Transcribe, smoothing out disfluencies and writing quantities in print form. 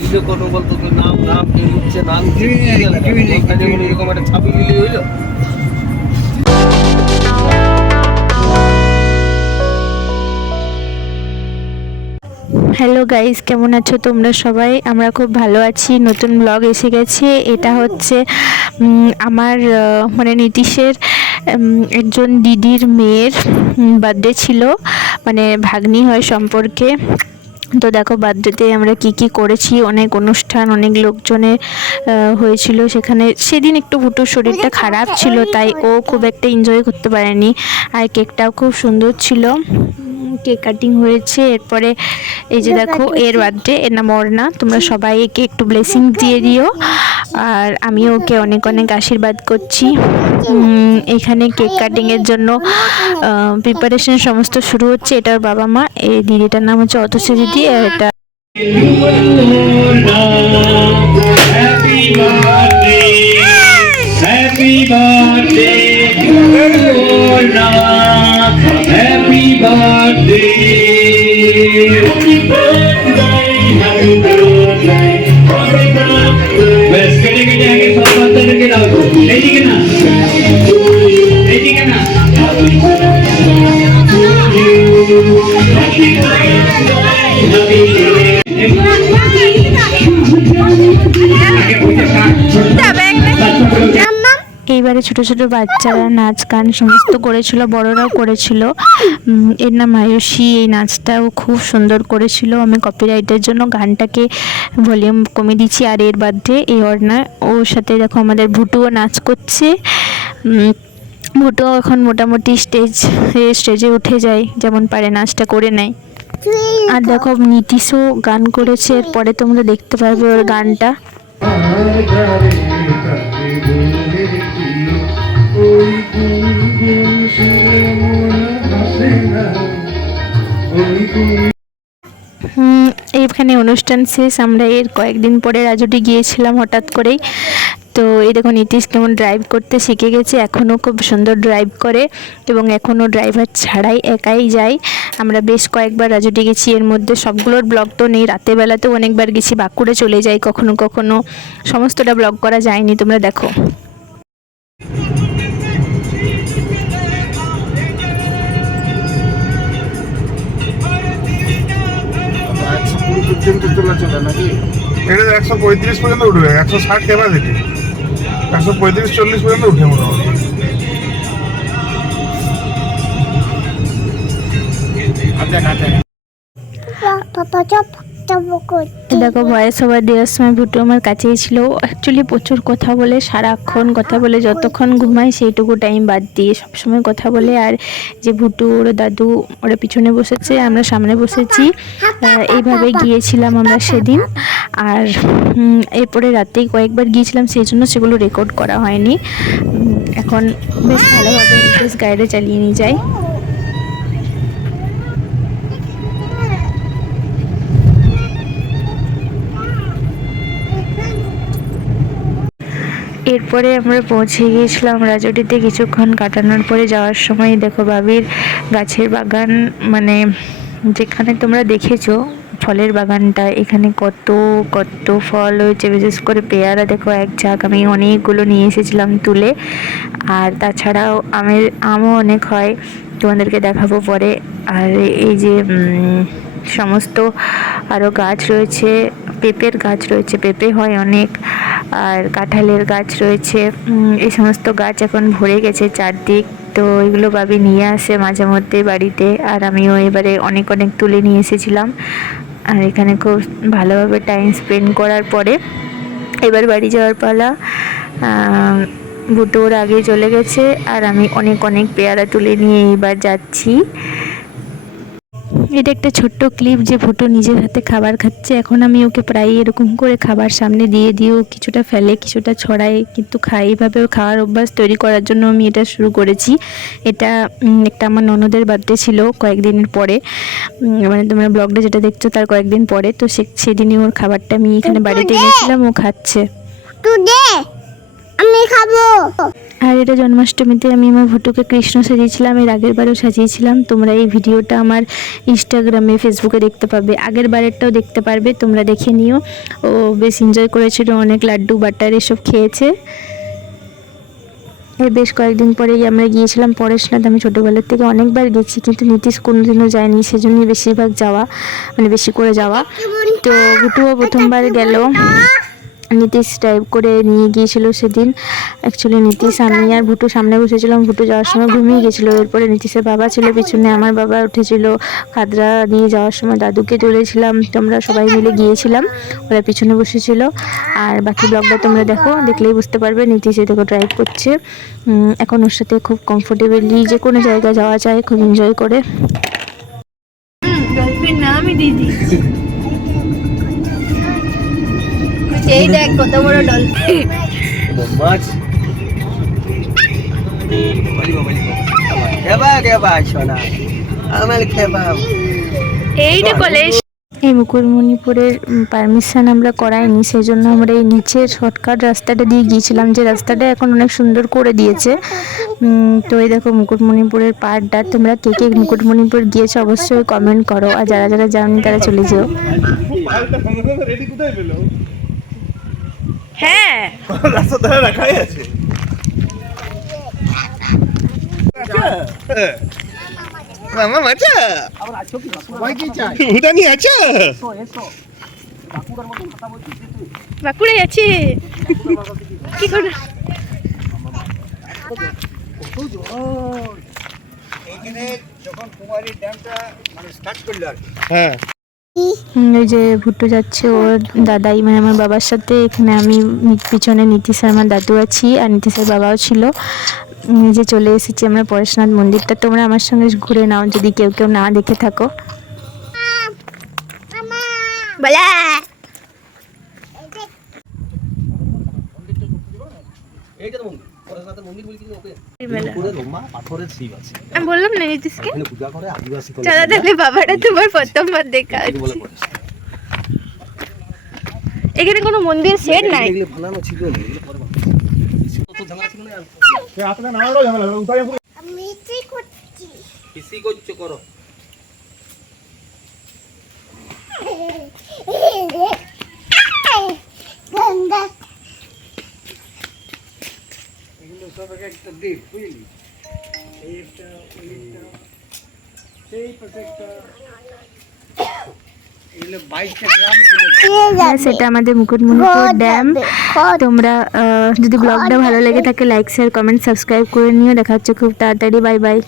দিলে কোনো বলতো তো নাম নাম কে নিচ্ছে নাম এরকম একটা ছাপি দিলে হইলো। হ্যালো গাইস, কেমন আছো তোমরা সবাই? আমরা খুব ভালো আছি। নতুন ব্লগ এসে গেছে। এটা হচ্ছে আমার মানে নীতিশের একজন দিদির মেয়ের বার্থডে ছিল, মানে ভাগ্নি হয় সম্পর্কে। তো দেখো বার্থডেতে আমরা কি কি করেছি, অনেক অনুষ্ঠান, অনেক লোকজনের হয়েছিল সেখানে। সেদিন একটু ভুটুর শরীরটা খারাপ ছিল, তাই ও খুব একটা এনজয় করতে পারেনি। আর কেকটাও খুব সুন্দর ছিল, কেক কাটিং হয়েছে। এরপরে এই যে দেখো এর বার্থডে, এর নাম অর্ণা। তোমরা সবাই একে একটু ব্লেসিং দিয়ে দিও, আর আমি ওকে অনেক অনেক আশীর্বাদ করছি। এখানে কেক কাটিং এর জন্য প্রিপারেশন সমস্ত শুরু হচ্ছে। এটার বাবা মা, এই দিদিটার নাম হচ্ছে অতসী দিদি। এটা Happy birthday to Orna. Happy birthday. Happy birthday. Happy birthday. Happy birthday. बस कटे कटे आगे सब बात करके लाओ। नहीं ठीक है ना? नहीं ठीक है ना? Happy birthday to you. Happy birthday. Happy birthday. এইবারে ছোট ছোট বাচ্চারা নাচ গান সমস্ত করেছিল, বড়রাও করেছিল। এর নাম আয়ুষী। এই নাচটাও খুব সুন্দর করেছিল। আমি কপিরাইটের জন্য গানটাকে ভলিউম কমিয়ে দিচ্ছি। আর এর বার্থডে এই অর্ণা, ওর সাথে দেখো আমাদের ভুটুও নাচ করছে। ভুটুও এখন মোটামুটি স্টেজে উঠে যায়, যেমন পারে নাচটা করে নেয়। আর দেখো নীতিশও গান করেছে, এরপরে তোমরা দেখতে পারবে ওর গানটা। এইখানে অনুষ্ঠান শেষ। আমরা এর কয়েকদিন পরে রাজুটি গিয়েছিলাম হঠাৎ করেই। তো এই দেখো নীতিশ কেমন ড্রাইভ করতে শিখে গেছে, এখনও খুব সুন্দর ড্রাইভ করে এবং এখনও ড্রাইভার ছাড়াই একাই যায়। আমরা বেশ কয়েকবার রাজুটি গেছি, এর মধ্যে সবগুলোর ব্লগ তো নেই। রাতের বেলাতেও অনেকবার গেছি, বাঁকুড়ে চলে যাই কখনো কখনো, সমস্তটা ব্লগ করা যায়নি। তোমরা দেখো এটা 135 পর্যন্ত উঠবে, 160 ক্যাপাসিটি, 135-40 পর্যন্ত উঠে মোটামুটি। দেখো ভয়েস ওভার দেওয়ার সময় ভুটু আমার কাছেই ছিল। অ্যাকচুয়ালি প্রচুর কথা বলে, সারাক্ষণ কথা বলে, যতক্ষণ ঘুমায় সেইটুকু টাইম বাদ দিয়ে সবসময় কথা বলে। আর যে ভুটু, ওর দাদু ওরা পিছনে বসেছে, আমরা সামনে বসেছি। এইভাবে গিয়েছিলাম আমরা সেদিন। আর এরপরে রাতেই কয়েকবার গিয়েছিলাম, সেই জন্য সেগুলো রেকর্ড করা হয়নি। এখন বেশ ভালোভাবে বেশ গাড়িটা চালিয়ে নিয়ে যায়। এরপরে আমরা পৌঁছে গিয়েছিলাম রাজুটিতে। কিছুক্ষণ কাটানোর পরে যাওয়ার সময় দেখো বাবির গাছের বাগান, মানে যেখানে তোমরা দেখেছো ফলের বাগানটা, এখানে কত কত ফল হয়েছে। বিশেষ করে পেয়ারা দেখো এক ঝাঁক, আমি অনেকগুলো নিয়ে এসেছিলাম তুলে। আর তাছাড়াও আমও অনেক হয়, তোমাদেরকে দেখাবো পরে। আর এই যে সমস্ত আরও গাছ রয়েছে, পেঁপের গাছ রয়েছে, পেঁপে হয় অনেক। আর কাঁঠালের গাছ রয়েছে। এই সমস্ত গাছ এখন ভরে গেছে চারদিক। তো এগুলো বাবি নিয়ে আসে মাঝে মধ্যে বাড়িতে, আর আমিও এবারে অনেক অনেক তুলে নিয়ে এসেছিলাম। আর এখানে খুব ভালোভাবে টাইম স্পেন্ড করার পরে এবার বাড়ি যাওয়ার পালা। ভুটুর আগে চলে গেছে, আর আমি অনেক অনেক পেয়ারা তুলে নিয়ে এইবার যাচ্ছি। এটা একটা ছোট্ট ক্লিপ যে ভুটু নিজের হাতে খাবার খাচ্ছে। এখন আমি ওকে প্রায় এরকম করে খাবার সামনে দিয়ে দিয়েও কিছুটা ফেলে কিছুটা ছড়ায়, কিন্তু খাই। এইভাবে ওর খাওয়ার অভ্যাস তৈরি করার জন্য আমি এটা শুরু করেছি। এটা একটা আমার ননদের বার্থডে ছিল কয়েকদিনের পরে, মানে তোমরা ব্লগটা যেটা দেখছো তার কয়েকদিন পরে। তো সেদিনই ওর খাবারটা আমি এখানে বাড়িতে গিয়েছিলাম, ও খাচ্ছে। আমি খাবো। আর এটা জন্মাষ্টমীতে আমি আমার ভুটুকে কৃষ্ণ সাজিয়েছিলাম, এর আগের বারেও সাজিয়েছিলাম। তোমরা এই ভিডিওটা আমার ইনস্টাগ্রামে ফেসবুকে দেখতে পাবে, আগের বারেরটাও দেখতে পারবে, তোমরা দেখে নিও। ও বেশ এনজয় করেছিল, অনেক লাড্ডু বাটার এসব খেয়েছে। এর বেশ কয়েকদিন পরেই আমরা গিয়েছিলাম পরেশনাথ। আমি ছোটোবেলার থেকে অনেকবার গেছি, কিন্তু নীতিশ কোনোদিনও যায়নি, সেজন্যই বেশিরভাগ যাওয়া, মানে বেশি করে যাওয়া। তো ভুটুও প্রথমবার গেল। নীতিশ ড্রাইভ করে নিয়ে গিয়েছিল সেদিন। অ্যাকচুয়ালি নীতিশ, আমি আর ভুটু সামনে বসেছিলাম, ভুটু যাওয়ার সময় ঘুমিয়ে গেছিলো। এরপরে নীতিশের বাবা ছিল পিছনে, আমার বাবা উঠেছিল। খাদরা নিয়ে যাওয়ার সময় দাদুকে তুলেছিলাম, তোমরা সবাই মিলে গিয়েছিলাম, ওরা পিছনে বসেছিল। আর বাকি ব্লগটা তোমরা দেখো, দেখলেই বুঝতে পারবে। নীতিশ দেখো ড্রাইভ করছে। এখন ওর সাথে খুব কমফোর্টেবলি যে কোনো জায়গায় যাওয়া যায়, খুব এনজয় করে। নামই দিদি, এই দেখ কত বড় ডলফিন। মাছ খেবা খেবা সোনা আমার খেবা। এইটা কলেজ। এই মুকুটমণিপুরের পারমিশন আমরা করাইনি, সেই জন্য আমরা এই নিচের শর্টকাট রাস্তাটা দিয়ে গিয়েছিলাম, যে রাস্তাটা এখন অনেক সুন্দর করে দিয়েছে। তো এই দেখো মুকুটমণিপুরের পাহাড়টা। তোমরা কে কে মুকুটমণিপুর গিয়েছো অবশ্যই কমেন্ট করো, আর যারা যারা যাওনি তারা চলে যেও। রেডি কোথায় পেলো? হ্যাঁ, রাস্তা ধারে রাখাই আছে। মামা মাচা উদানি আছো? বাঁকুড়ায় আছে কি করে? হ্যাঁ, ওই যে ভুট্টো যাচ্ছে ওর দাদাই, মানে আমার বাবার সাথে। এখানে আমি পিছনে নীতিশ আর আমার দাদু আছি, আর নীতিশের বাবাও ছিল। যে চলে এসেছি আমরা পরেশনাথ মন্দিরটা। তোমরা আমার সঙ্গে ঘুরে নাও যদি কেউ কেউ না দেখে থাকো। বলা এইটা তো মন্দির, পরেশনাথের মন্দির বলি কিন্তু ওকে পুরো লম্বা পাথরের শিব আছে। আমি বললাম না নীতিশকে এখানে পূজা করে আদিবাসী করে। চলো তাহলে, বাবাটা তোমার প্রথমবার দেখা। এটাকে বলে পরেশনাথ। এখানে কোনো মন্দির সেট নাই। এগুলো বানানো ছিল না, এগুলো পরে বানানো। কত ঝামেলা ছিল না আর। সে আপনাদের নামারও ঝামেলা উঠাই পুরো। আমি কি করছি? কিসি করছো করো। গঙ্গা এগুলো সব একটা দ্বীপ বুঝলি। এইটা সেই প্রত্যেকটা এগুলো 22টা গ্রাম ছিল। সেটা আমাদের মুকুটমণিপুর ড্যাম। তোমরা যদি ব্লগটা ভালো লেগে থাকে লাইক শেয়ার কমেন্ট সাবস্ক্রাইব করে নিও। দেখা হচ্ছে খুব তাড়াতাড়ি। Bye bye.